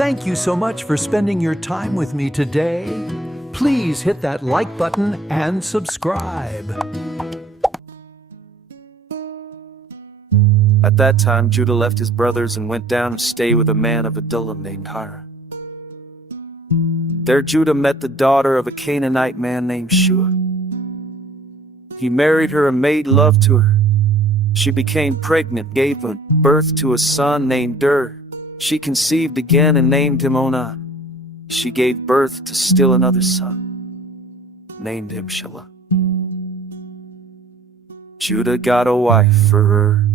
Thank you so much for spending your time with me today. Please hit that like button and subscribe. At that time, Judah left his brothers and went down to stay with a man of Adullam named Hirah. There Judah met the daughter of a Canaanite man named Shua. He married her and made love to her. She became pregnant, gave birth to a son named She conceived again and named him Onan. She gave birth to still another son, named him Shelah. Judah got a wife for her,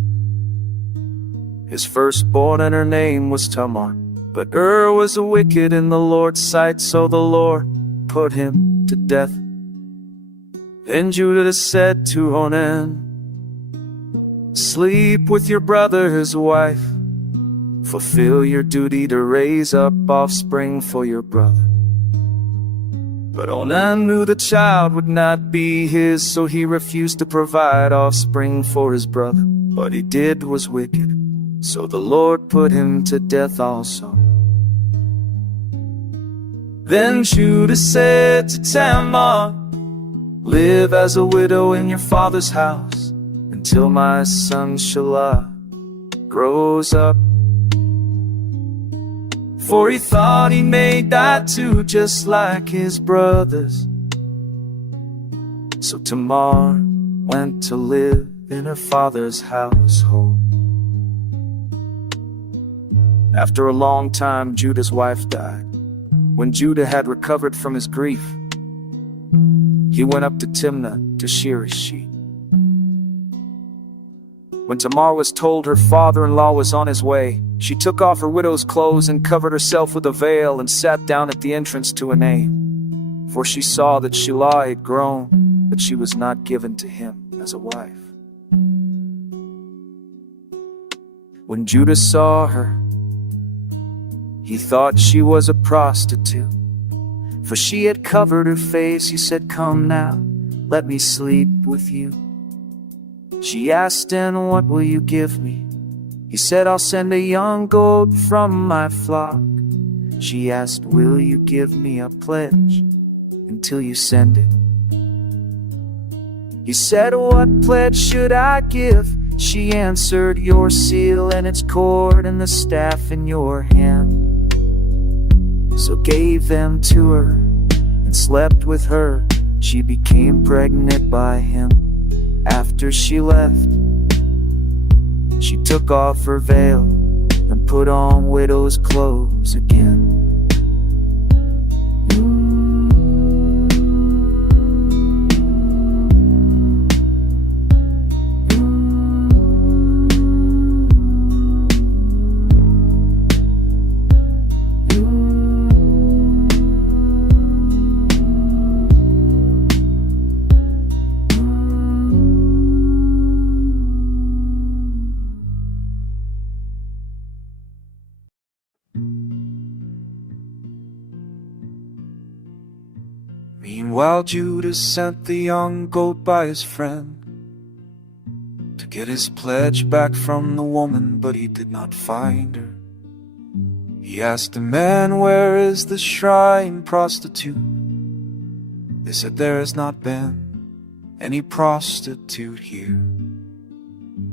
his firstborn, and her name was Tamar. But was wicked in the Lord's sight, so the Lord put him to death. Then Judah said to Onan, "Sleep with your brother's wife. Fulfill your duty to raise up offspring for your brother." But Onan knew the child would not be his, so he refused to provide offspring for his brother. What he did was wicked, so the Lord put him to death also. Then Judah said to Tamar, "Live as a widow in your father's house until my son Shelah grows up." For he thought he may die too, just like his brothers. So Tamar went to live in her father's household. After a long time, Judah's wife died. When Judah had recovered from his grief, he went up to Timnah to shear his sheep. When Tamar was told her father-in-law was on his way, she took off her widow's clothes and covered herself with a veil and sat down at the entrance to Onan. For she saw that Shelah had grown, but she was not given to him as a wife. When Judah saw her, he thought she was a prostitute, for she had covered her face. He said, "Come now, let me sleep with you." She asked, "And what will you give me?" He said, "I'll send a young goat from my flock." She asked, "Will you give me a pledge until you send it?" He said, "What pledge should I give?" She answered, "Your seal and its cord and the staff in your hand." So gave them to her and slept with her. She became pregnant by him. After she left, she took off her veil and put on widow's clothes again. Meanwhile, Judah sent the young goat by his friend to get his pledge back from the woman, but he did not find her. He asked the man, "Where is the shrine prostitute?" They said, "There has not been any prostitute here."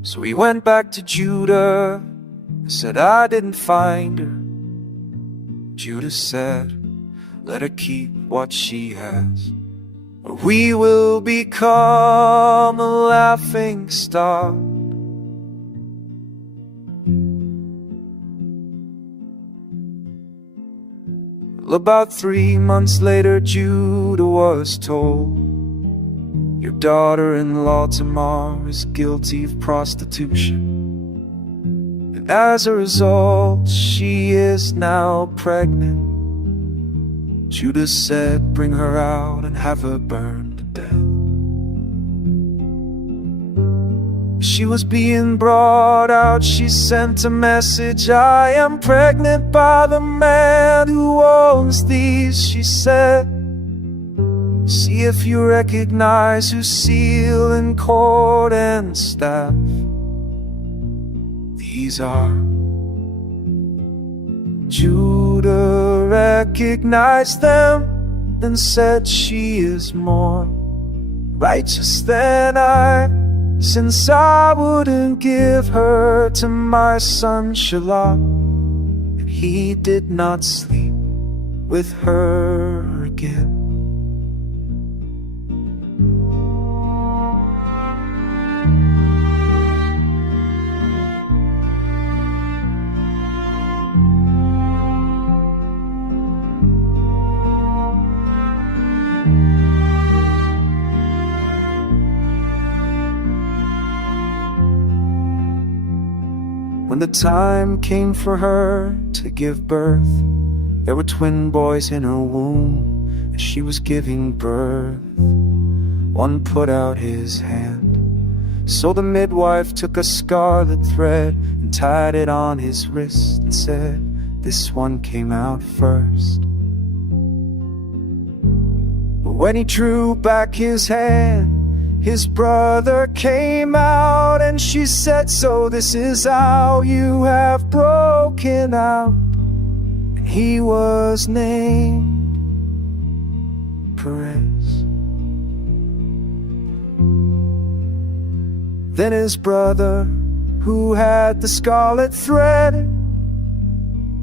So he went back to Judah and said, "I didn't find her." Judah said, "Let her keep what she has, or we will become a laughing stock." Well, about 3 months later, Judah was told, "Your daughter-in-law Tamar is guilty of prostitution, and as a result, she is now pregnant." Judah said, "Bring her out and have her burned to death." She was being brought out, she sent a message, "I am pregnant by the man who owns these," she said. "See if you recognize whose seal and cord and staff these are." Judah recognized them and said, "She is more righteous than I, since I wouldn't give her to my son Shelah." And he did not sleep with her again. When the time came for her to give birth, there were twin boys in her womb as she was giving birth. One put out his hand, so the midwife took a scarlet thread and tied it on his wrist and said, "This one came out first." But when he drew back his hand, his brother came out, and she said, "So this is how you have broken out." And he was named Perez. Then his brother, who had the scarlet thread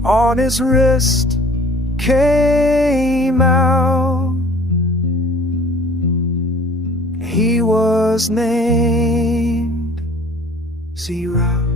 on his wrist, came out. He was named Hirah.